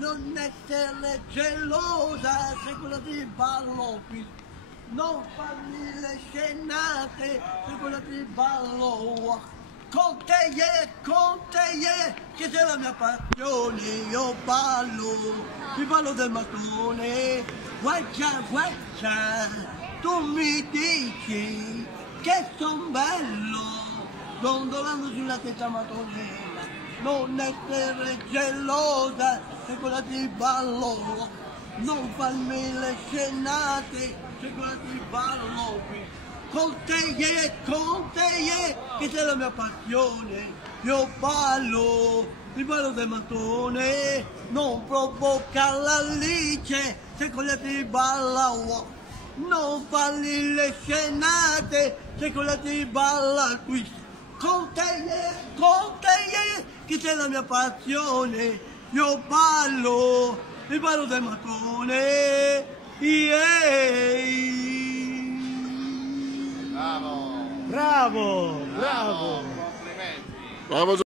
non essere gelosa, se quella ti ballo qui, non farmi le scenate, se quella ti ballo con te, che sei la mia passione, io ballo, ti ballo del mattone, guaccia, tu mi dici che son bello, dondolando sulla testa mattonella, non essere gelosa, se quella ti ballo, non farmi le scenate, se quella ti ballo qui. Con te, che sei la mia passione, io ballo, ti ballo del mattone, non provoca l'Alice, se quella ti balla, non falli le scenate, se quella ti balla il twist. Con te, che sei la mia passione, io ballo, ti ballo del mattone, yeah. Bravo! Bravo, bravo. Complimenti! Bravo.